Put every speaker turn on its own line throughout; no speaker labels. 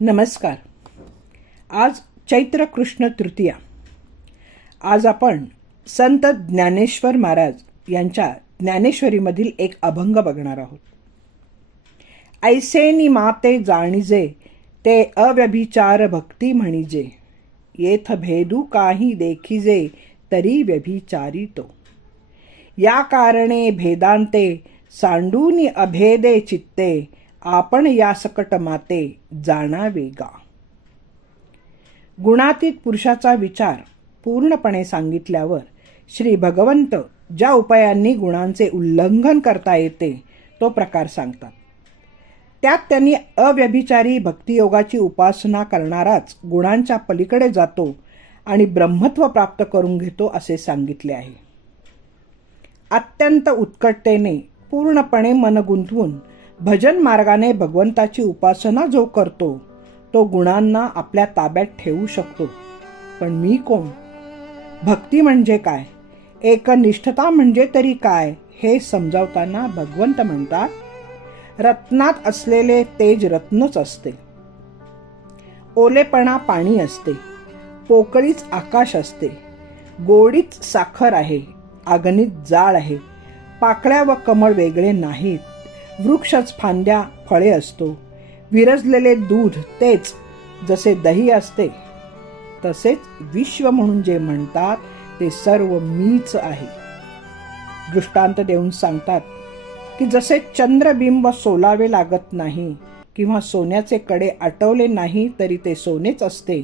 नमस्कार. आज चैत्र कृष्ण तृतीया. आज आपण संत ज्ञानेश्वर महाराज यांच्या ज्ञानेश्वरीमधील एक अभंग बघणार आहोत. ऐसेनी माते जाणीजे ते अव्यभिचार भक्ती म्हणिजे. येथ भेदू काही देखिजे तरी व्यभिचारी तो या कारणे भेदांते सांडूनी अभेदे चित्ते आपण या सकट माते जाणावे गा गुणातीत पुरुषाचा विचार पूर्णपणे सांगितल्यावर श्री भगवंत ज्या उपायांनी गुणांचे उल्लंघन करता येते तो प्रकार सांगतात. त्यात त्यांनी अव्यभिचारी भक्तियोगाची उपासना करणाराच गुणांच्या पलीकडे जातो आणि ब्रह्मत्व प्राप्त करून घेतो असे सांगितले आहे. अत्यंत उत्कटतेने पूर्णपणे मन गुंतवून भजन मार्गाने भगवंताची उपासना जो करतो तो गुणांना आपल्या ताब्यात ठेवू शकतो. पण मी कोण? भक्ती म्हणजे काय? एकनिष्ठता म्हणजे तरी काय? हे समजावताना भगवंत म्हणतात रत्नात असलेले तेज रत्नच असते. ओलेपणा पाणी असते. पोकळीच आकाश असते. गोडीच साखर आहे. आगनीत जाळ आहे. पाकळ्या व कमळ वेगळे नाहीत. वृक्षच फांद्या फळे असतो. विरजलेले दूध तेच जसे दही असते तसेच विश्व म्हणून जे म्हणतात ते सर्व मीच आहे. दृष्टांत देऊन सांगतात की जसे चंद्रबिंब सोलावे लागत नाही किंवा सोन्याचे कडे आटवले नाही तरी ते सोनेच असते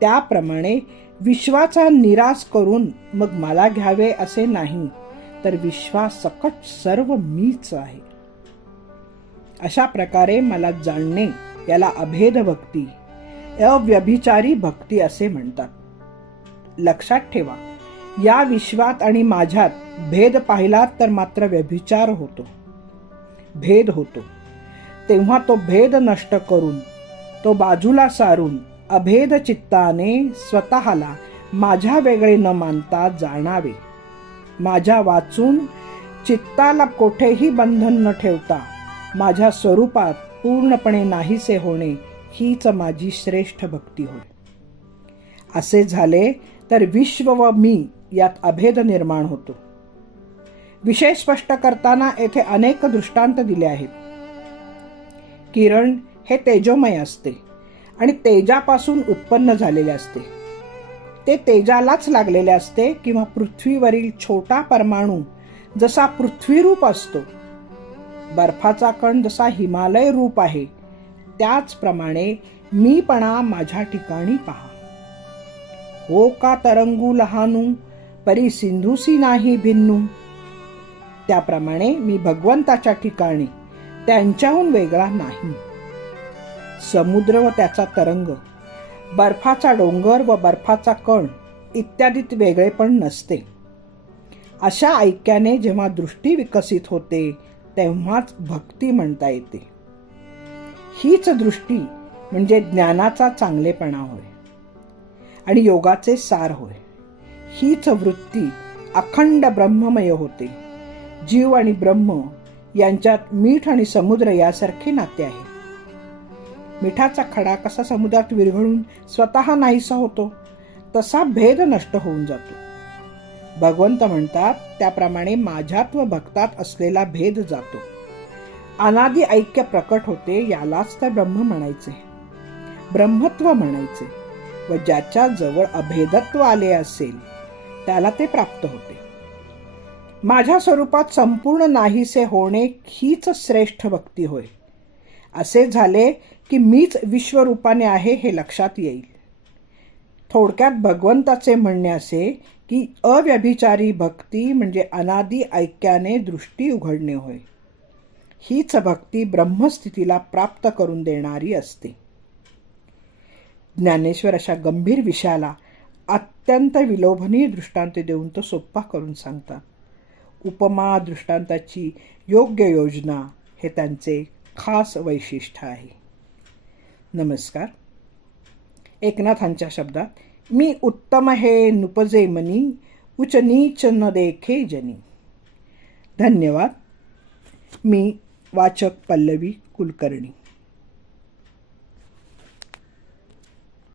त्याप्रमाणे विश्वाचा निराश करून मग मला घ्यावे असे नाही तर विश्वासकट सर्व मीच आहे. अशा प्रकारे मला जाणणे याला अभेद भक्ती अव्यभिचारी भक्ती असे म्हणतात. लक्षात ठेवा या विश्वात आणि माझ्यात भेद पाहिलात तर मात्र व्यभिचार होतो. भेद होतो. तेव्हा तो भेद नष्ट करून तो बाजूला सारून अभेद चित्ताने स्वतःला माझ्या वेगळे न मानता जाणावे. माझ्या वाचून चित्ताला कोठेही बंधन न ठेवता माझ्या स्वरूपात पूर्णपणे नाहीसे होणे हीच माझी श्रेष्ठ भक्ती होय. असे झाले तर विश्व व मी यात अभेद निर्माण होतो. विषय स्पष्ट करताना येथे अनेक दृष्टांत दिले आहेत. किरण हे तेजोमय असते आणि तेजापासून उत्पन्न झालेले असते. ते तेजालाच लागलेले असते किंवा पृथ्वीवरील छोटा परमाणू जसा पृथ्वीरूप असतो बर्फाचा कण जसा हिमालय रूप आहे त्याचप्रमाणे मीपणा माझ्या ठिकाणी पहा. हो का तरंगू लहानू परी सिंधूसी नाही भिन्नू? त्याप्रमाणे मी भगवंताच्या ठिकाणी त्यांच्याहून वेगळा नाही. समुद्र व त्याचा तरंग बर्फाचा डोंगर व बर्फाचा कण इत्यादीत वेगळेपण नसते. अशा ऐक्याने जेव्हा दृष्टी विकसित होते तेव्हाच भक्ती म्हणता येते. हीच दृष्टी म्हणजे ज्ञानाचा चांगलेपणा होय. आणि योगाचे सार होय. हीच वृत्ती अखंड ब्रह्ममय होते. जीव आणि ब्रह्म यांच्यात मीठ आणि समुद्र यासारखे नाते आहे. मिठाचा खडा कसा समुद्रात विरघळून स्वतः नाहीसा होतो तसा भेद नष्ट होऊन जातो. भगवंत म्हणतात त्याप्रमाणे माझ्यात व भक्तात असलेला भेद जातो. अनादी ऐक्य प्रकट होते यालाच तर ब्रह्म म्हणायचे. ब्रह्मत्व म्हणायचे. व ज्याच्या जवळ अभेदत्व आले असेल त्याला ते प्राप्त होते. माझ्या स्वरूपात संपूर्ण नाहीसे होणे हीच श्रेष्ठ भक्ती होय. असे झाले की मीच विश्वरूपाने आहे हे लक्षात येईल. थोडक्यात भगवंताचे म्हणणे असे की अव्यभिचारी भक्ती म्हणजे अनादी ऐक्याने दृष्टी उघडणे होय. हीच भक्ती ब्रह्मस्थितीला प्राप्त करून देणारी असते. ज्ञानेश्वर अशा गंभीर विषयाला अत्यंत विलोभनीय दृष्टांत देऊन तो सोप्पा करून सांगतात. उपमा दृष्टांताची योग्य योजना हे त्यांचे खास वैशिष्ट्य आहे. नमस्कार. एकनाथांच्या शब्दात मी उत्तम हे नुपजे मनी उच नीच न देखे जनी। धन्यवाद। मी वाचक पल्लवी कुलकर्णी।